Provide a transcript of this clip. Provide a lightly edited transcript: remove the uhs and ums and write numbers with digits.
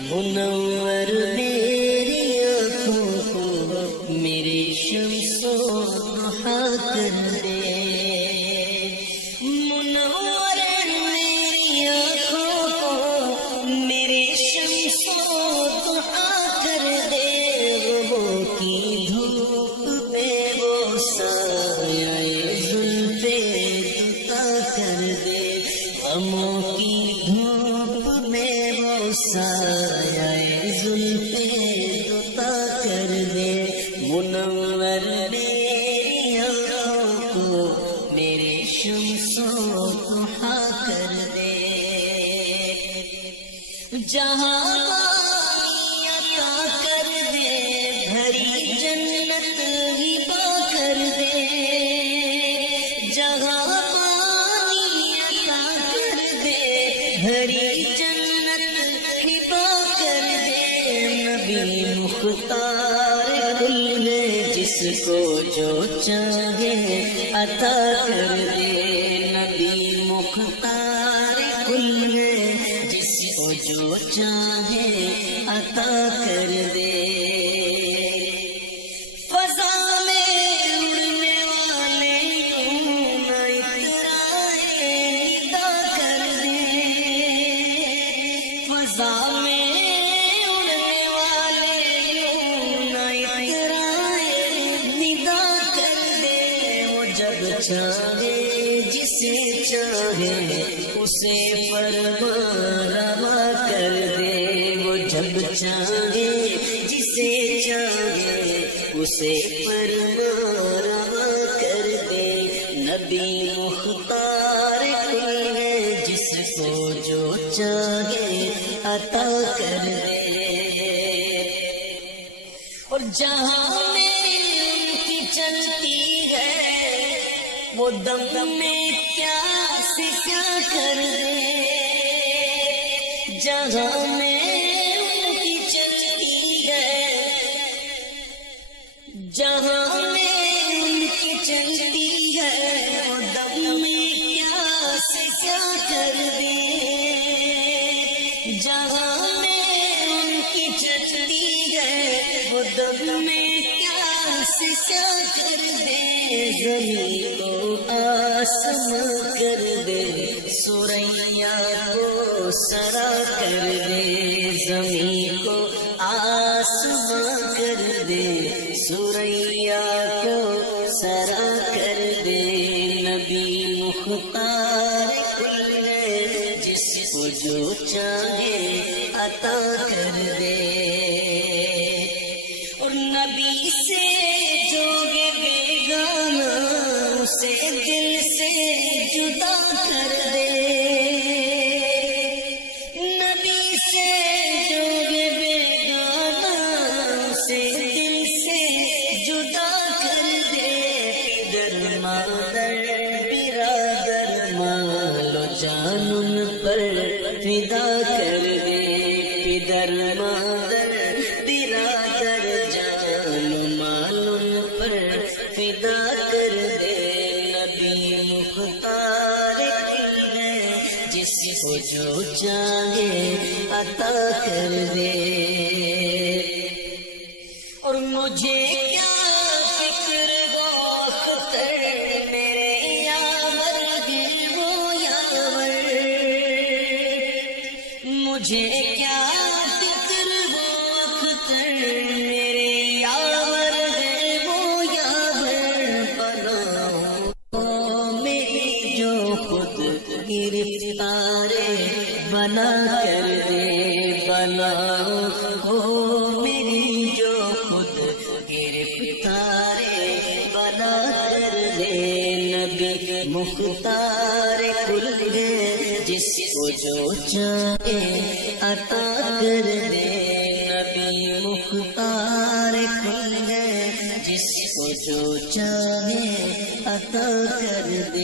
منور میری آنکھوں کو میرے شمس و ضحا کر دے، منور میری آنکھوں کو میرے شمس و ضحا کر دے، غموں کی دھوپ میں وہ سایہ زلف دتا کر دے، غموں کی دھوپ میں وہ سایہ زلف دتا کر دے، منور میری آنکھوں کو میرے شمس و ضحا کر دے، جہاں پانی عطا کر دے بھری جنت ہبا کر دے، جہاں پانی عطا کر دے بھری جنت ہبا کر دے، نبی مختار کل ہے جس کو جو چاہے عطا کر دے، نبی مختار کل ہے جس کو جو چاہے عطا کر دے، فضا میں اڑنے والے یوں نہ اترائے ندا کر دے، فضا میں اڑنے والے یوں نہ اترائے ندا کر دے، وہ جب چاہے جسے چاہے اسے فرمان روا کر دے، وہ جب چاہے جسے چاہے اسے فرمان روا کر دے، نبی مختار کل ہے جس کو جو چاہے عطا کر دے، اور جہاں میں ان کی چلتی ہے وہ دم میں کیا سے کیا کر دے، جہاں میں ان کی چلتی ہے، جہاں میں ان کی چلتی ہے وہ دم میں کیا سے کیا کر دے، جہاں میں ان کی چلتی ہے وہ دم میں کیا سے کیا کر دے، زمین کو آسمان کر دے سریا کو سرا کر دے، زمین کو آسمان کر دے سریا کو سرا کر دے، نبی مختار کل ہے جس کو جو چاہے عطا کر دے، اور نبی سے جو گے بیگانہ اسے دل سے جدا کر دے، نبی سے جو گے بیگانہ اسے دل سے جدا کر دے، پدر مادر برادر مال و جان ان پر فدا کر دے، پدر مادر برادر جان مال ان پر فدا کر دے، نبی مختار کل ہے جس کو جو چاہے عطا کر دے، اور مجھے کیا فکر وہ اختر میرے یاور ہے وہ یاور، مجھے کیا فکر وہ اختر میرے یاور ہے وہ یاور، بناؤ میری جو خود گرفتار بنا کر دے، بناؤ میری جو خود گرفتار بنا کر دے، نبی مختار کل ہے جس کو جو چاہے عطا کر دے، نبی مختار کل ہے جس کو جو چاہے عطا کر دے۔